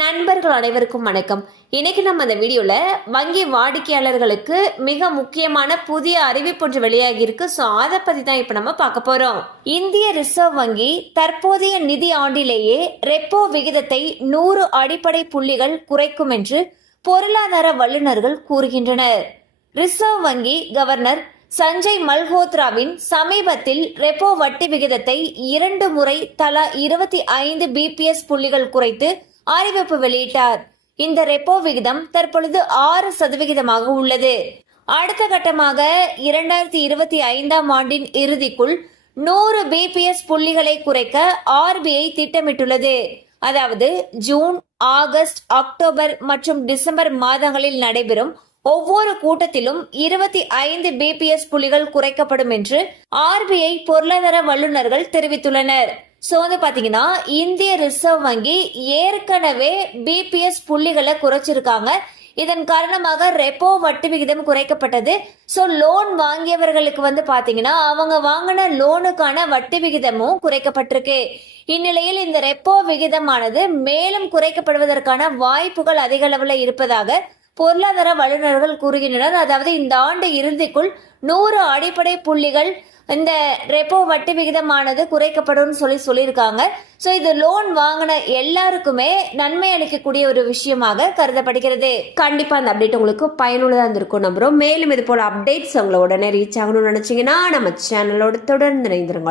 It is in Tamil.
நண்பர்கள் அனைவருக்கும் வணக்கம். இன்னைக்கு நம்ம இந்த வீடியோல வங்கி வாடிக்கையாளர்களுக்கு மிக முக்கியமான புதிய அறிவிப்பு ஒன்று வெளியாகி இருக்கு. ஸோ அதை பத்தி தான் இப்ப நம்ம பார்க்க போறோம். இந்திய ரிசர்வ் வங்கி தற்போதைய நிதி ஆண்டிலேயே ரெப்போ விகிதத்தை 100 அடிப்படை புள்ளிகள் குறைக்கும் என்று பொருளாதார வல்லுநர்கள் கூறுகின்றனர். ரிசர்வ் வங்கி கவர்னர் சஞ்சய் மல்ஹோத்ராவின் சமீபத்தில் ரெப்போ வட்டி விகிதத்தை 2 முறை தலா 25 பிபிஎஸ் புள்ளிகள் குறைத்து அறிவிப்பு வெளியிட்டார். இந்த ரெப்போ விகிதம் தற்பொழுது 6% உள்ளது. அடுத்த கட்டமாக 2025ஆம் ஆண்டின் இறுதிக்குள் 100 பிபிஎஸ் புள்ளிகளை குறைக்க ஆர்பிஐ திட்டமிட்டுள்ளது. அதாவது ஜூன், ஆகஸ்ட், அக்டோபர் மற்றும் டிசம்பர் மாதங்களில் நடைபெறும் ஒவ்வொரு கூட்டத்திலும் 25 பிபிஎஸ் புள்ளிகள் குறைக்கப்படும் என்று ஆர்பிஐ பொருளாதார வல்லுநர்கள் தெரிவித்துள்ளனர். சோ வந்து பாத்தீங்கன்னா இந்திய ரிசர்வ் வங்கி ஏற்கனவே பிபிஎஸ் புள்ளிகளை குறைச்சிருக்காங்க. இதன் காரணமாக ரெப்போ வட்டி விகிதம் குறைக்கப்பட்டது. ஸோ லோன் வாங்கியவர்களுக்கு வந்து பாத்தீங்கன்னா அவங்க வாங்கின லோனுக்கான வட்டி விகிதமும் குறைக்கப்பட்டிருக்கு. இந்நிலையில் இந்த ரெப்போ விகிதமானது மேலும் குறைக்கப்படுவதற்கான வாய்ப்புகள் அதிக அளவில் இருப்பதாக பொருளாதார வல்லுநர்கள் கூறுகின்றனர். அதாவது இந்த ஆண்டு இறுதிக்குள் 100 அடிப்படை புள்ளிகள் இந்த ரெப்போ வட்டி விகிதமானது குறைக்கப்படும் சொல்லியிருக்காங்க. ஸோ இது லோன் வாங்கின எல்லாருக்குமே நன்மை அளிக்கக்கூடிய ஒரு விஷயமாக கருதப்படுகிறது. கண்டிப்பா அந்த அப்டேட் உங்களுக்கு பயனுள்ளதாக இருந்திருக்கும் நம்புறோம். மேலும் இது போல அப்டேட்ஸ் உங்களை உடனே ரீச் ஆகணும்னு நினைச்சீங்கன்னா நம்ம சேனலோட தொடர்ந்து இணைந்திருங்க.